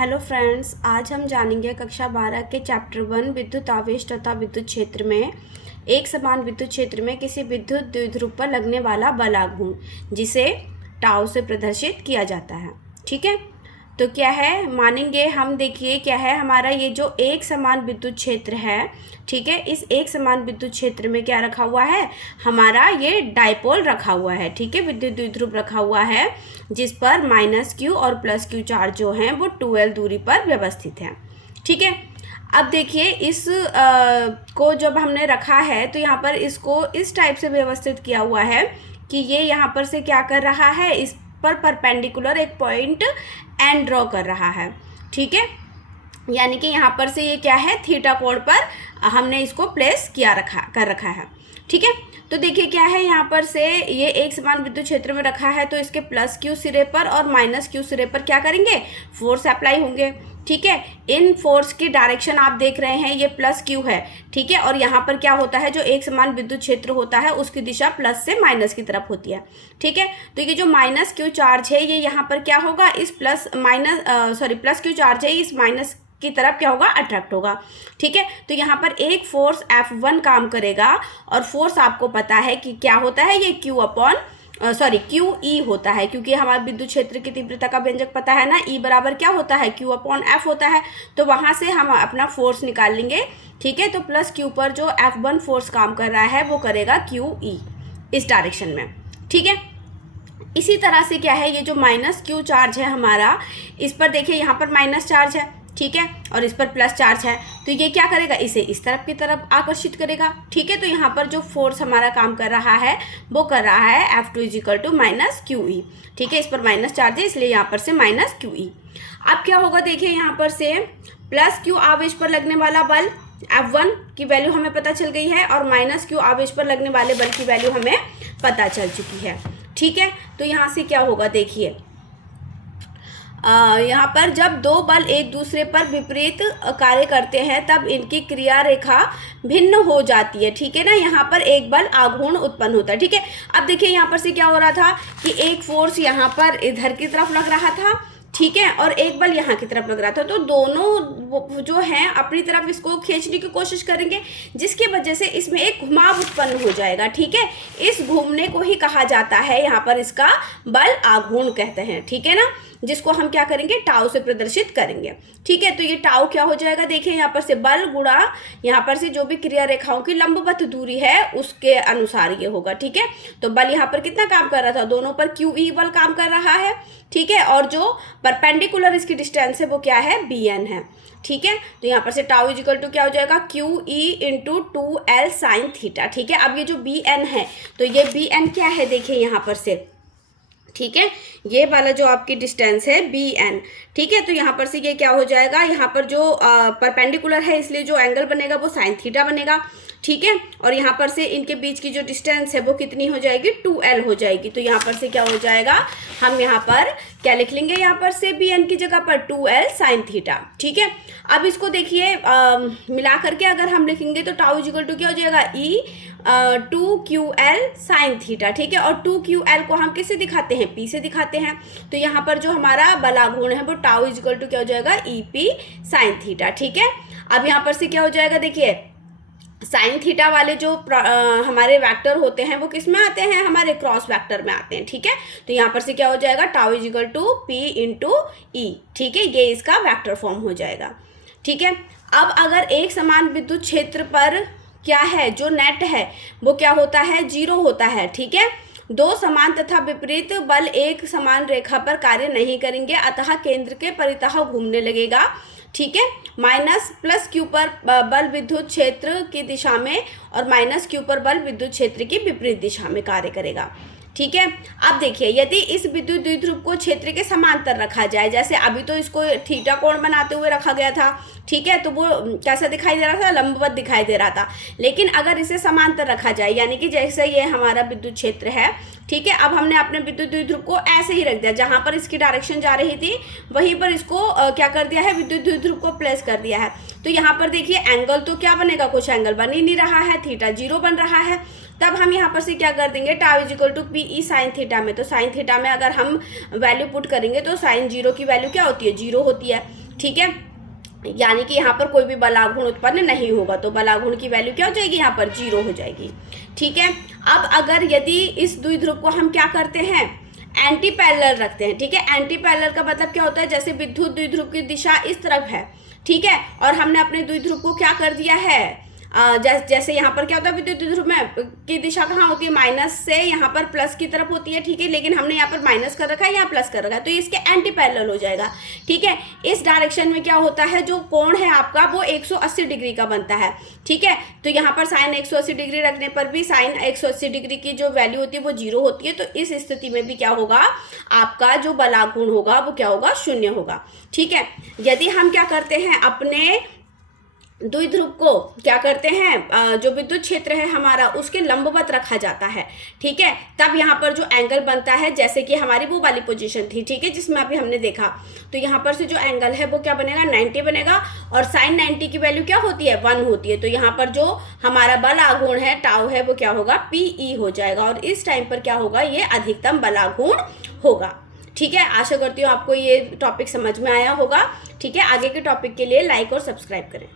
Hello friends, आज हम जानेंगे कक्षा 12 के चैप्टर 1 विद्युत आवेश तथा विद्युत क्षेत्र में एक समान विद्युत क्षेत्र में किसी विद्युत द्विध्रुव पर लगने वाला बल आघूर्ण, जिसे टाउ से प्रदर्शित किया जाता है। ठीक है, तो क्या है मानेंगे हम। देखिए क्या है हमारा ये जो एक समान विद्युत क्षेत्र है, ठीक है, इस एक समान विद्युत क्षेत्र में क्या रखा हुआ है, हमारा ये डाइपोल रखा हुआ है। ठीक है, विद्युत द्विध्रुव रखा हुआ है जिस पर -q और +q चार्ज जो हैं वो 2l दूरी पर व्यवस्थित हैं। ठीक है, अब देखिए इस को जब हमने रखा है तो यहाँ पर इसको इस टाइप से व्यवस्थित किया हुआ है कि ये यहाँ पर से क्या कर रहा है, इस पर परपेंडिकुलर एक पॉइंट एन ड्रॉ कर रहा है। ठीक है, यानी कि यहाँ पर से ये क्या है, थीटा कोण पर हमने इसको प्लेस कर रखा है। ठीक है, तो देखिए क्या है यहाँ पर से ये एक समान विद्युत क्षेत्र में रखा है, तो इसके +q सिरे पर और -q सिरे पर क्या करेंगे, फोर्स अप्लाई होंगे। ठीक है, इन फोर्स की डायरेक्शन आप देख रहे हैं, ये +q है। ठीक है, और यहाँ पर क्या होता है, जो एक समान विद्युत क्षेत्र होता है उसकी दिशा प्लस से माइनस की तरफ होती है। ठीक है, तो ये जो -q चार्ज है ये यहाँ पर क्या होगा, इस +q चार्ज है इस माइनस की तरफ क्या होगा, अट्रैक्ट होगा। ठीक है, तो यहाँ पर एक फोर्स F1 काम करेगा और फोर्स आपको पता है कि क्या होता है, ये QE होता है, क्योंकि हमारे विद्युत क्षेत्र की तीव्रता का व्यंजक पता है ना, E बराबर क्या होता है, Q/F होता है। तो वहाँ से हम अपना फोर्स निकाल लेंगे। ठीक है, तो +q पर जो F1 फोर्स काम कर रहा है वो करेगा QE इस डायरेक्शन में। ठीक है, इसी तरह से क्या है, ये जो -q चार्ज है हमारा, इस पर देखिए यहाँ पर माइनस चार्ज है। ठीक है, और इस पर प्लस चार्ज है, तो ये क्या करेगा, इसे इस तरफ की तरफ आकर्षित करेगा। ठीक है, तो यहाँ पर जो फोर्स हमारा काम कर रहा है वो कर रहा है F2 = -QE। ठीक है, इस पर माइनस चार्ज है इसलिए यहाँ पर से -QE। अब क्या होगा, देखिए यहाँ पर से +q आवेश पर लगने वाला बल F1 की वैल्यू हमें पता चल गई है और -q आवेश पर लगने वाले बल की वैल्यू हमें पता चल चुकी है। ठीक है, तो यहाँ से क्या होगा, देखिए यहाँ पर जब दो बल एक दूसरे पर विपरीत कार्य करते हैं तब इनकी क्रिया रेखा भिन्न हो जाती है। ठीक है ना, यहाँ पर एक बल आघूर्ण उत्पन्न होता है। ठीक है, अब देखिए यहाँ पर से क्या हो रहा था कि एक फोर्स यहाँ पर इधर की तरफ लग रहा था, ठीक है, और एक बल यहाँ की तरफ लग रहा था, तो दोनों जो हैं अपनी तरफ इसको खींचने की कोशिश करेंगे, जिसकी वजह से इसमें एक घुमाव उत्पन्न हो जाएगा। ठीक है, इस घूमने को ही कहा जाता है, यहाँ पर इसका बल आघूर्ण कहते हैं। ठीक है ना, जिसको हम क्या करेंगे, टाउ से प्रदर्शित करेंगे। ठीक है, तो ये टाउ क्या हो जाएगा, देखिए यहाँ पर से बल गुणा यहाँ पर से जो भी क्रिया रेखाओं की लंबवत दूरी है उसके अनुसार ये होगा। ठीक है, तो बल यहाँ पर कितना काम कर रहा था, दोनों पर QE बल काम कर रहा है। ठीक है, और जो परपेंडिकुलर इसकी डिस्टेंस है वो क्या है, BN है। ठीक है, तो यहाँ पर से टाउ = क्या हो जाएगा, QE × 2L sin थीटा। ठीक है, अब ये जो BN है तो ये BN क्या है, देखिए यहाँ पर से, ठीक है, ये वाला जो आपकी डिस्टेंस है BN। ठीक है, तो यहाँ पर से ये क्या हो जाएगा, यहाँ पर जो परपेंडिकुलर है इसलिए जो एंगल बनेगा वो sin थीटा बनेगा। ठीक है, और यहाँ पर से इनके बीच की जो डिस्टेंस है वो कितनी हो जाएगी, 2L हो जाएगी। तो यहाँ पर से क्या हो जाएगा, हम यहाँ पर क्या लिख लेंगे, यहाँ पर से BN की जगह पर 2L sin थीटा। ठीक है, अब इसको देखिए मिला करके अगर हम लिखेंगे तो टाउ = क्या हो जाएगा, E/2QL sin थीटा। ठीक है, और 2QL को हम किससे दिखाते हैं, P से दिखाते हैं। तो यहाँ पर जो हमारा बल आघूर्ण है वो टाउ = क्या हो जाएगा, EP sin थीटा। ठीक है, अब यहाँ पर से क्या हो जाएगा, देखिए साइन थीटा वाले जो हमारे वेक्टर होते हैं वो किस में आते हैं, हमारे क्रॉस वेक्टर में आते हैं। ठीक है, तो यहाँ पर से क्या हो जाएगा, टाउ = P × E। ठीक है, ये इसका वेक्टर फॉर्म हो जाएगा। ठीक है, अब अगर एक समान विद्युत क्षेत्र पर क्या है, जो नेट है वो क्या होता है, 0 होता है। ठीक है, दो समान तथा विपरीत बल एक समान रेखा पर कार्य नहीं करेंगे, अतः केंद्र के परितः घूमने लगेगा। ठीक है, +q पर बल विद्युत क्षेत्र की दिशा में और -q पर बल विद्युत क्षेत्र की विपरीत दिशा में कार्य करेगा। ठीक है, अब देखिए यदि इस विद्युत द्विध्रुव को क्षेत्र के समांतर रखा जाए, जैसे अभी तो इसको थीटा कोण बनाते हुए रखा गया था। ठीक है, तो वो कैसा दिखाई दे रहा था, लंबवत दिखाई दे रहा था। लेकिन अगर इसे समांतर रखा जाए, यानी कि जैसे ये हमारा विद्युत क्षेत्र है, ठीक है, अब हमने अपने विद्युत द्विध्रुव को ऐसे ही रख दिया, जहां पर इसकी डायरेक्शन जा रही थी वहीं पर इसको क्या कर दिया है, विद्युत द्विध्रुव को प्लेस कर दिया है। तो यहाँ पर देखिए एंगल तो क्या बनेगा, कुछ एंगल बन ही नहीं रहा है, थीटा 0 बन रहा है। तब हम यहाँ पर से क्या कर देंगे, टाउ = PE sin थीटा में, तो sin थीटा में अगर हम वैल्यू पुट करेंगे तो sin 0 की वैल्यू क्या होती है, 0 होती है। ठीक है, यानी कि यहाँ पर कोई भी बलागुण उत्पन्न नहीं होगा, तो बलागुण की वैल्यू क्या हो जाएगी, यहाँ पर 0 हो जाएगी। ठीक है, अब अगर यदि इस द्विध्रुव को हम क्या करते हैं, एंटी पैरेलल रखते हैं। ठीक है, एंटी पैरेलल का मतलब क्या होता है, जैसे विद्युत द्विध्रुव की दिशा इस तरफ है, ठीक है, और हमने अपने द्विध्रुव को क्या कर दिया है, जैसे यहाँ पर क्या होता है, विद्युत द्विध्रुव में की दिशा कहाँ होती है, माइनस से यहाँ पर प्लस की तरफ होती है। ठीक है, लेकिन हमने यहाँ पर माइनस कर रखा है, यहाँ प्लस कर रखा है, तो इसके एंटी पैरेलल हो जाएगा। ठीक है, इस डायरेक्शन में क्या होता है, जो कोण है आपका वो 180 डिग्री का बनता है। ठीक है, तो यहाँ पर साइन 180 डिग्री रखने पर भी साइन 180 डिग्री की जो वैल्यू होती है वो 0 होती है। तो इस स्थिति में भी क्या होगा, आपका जो बलागुण होगा वो क्या होगा, 0 होगा। ठीक है, यदि हम क्या करते हैं, अपने द्विध्रुव को क्या करते हैं, जो विद्युत क्षेत्र है हमारा उसके लंबवत रखा जाता है। ठीक है, तब यहाँ पर जो एंगल बनता है, जैसे कि हमारी वो वाली पोजीशन थी, ठीक है, जिसमें अभी हमने देखा, तो यहाँ पर से जो एंगल है वो क्या बनेगा, 90 बनेगा, और साइन 90 की वैल्यू क्या होती है, 1 होती है। तो यहाँ पर जो हमारा बलागुण है टाउ है वो क्या होगा, PE हो जाएगा, और इस टाइम पर क्या होगा, ये अधिकतम बलागुण होगा। ठीक है, आशा करती हूँ आपको ये टॉपिक समझ में आया होगा। ठीक है, आगे के टॉपिक के लिए लाइक और सब्सक्राइब करें।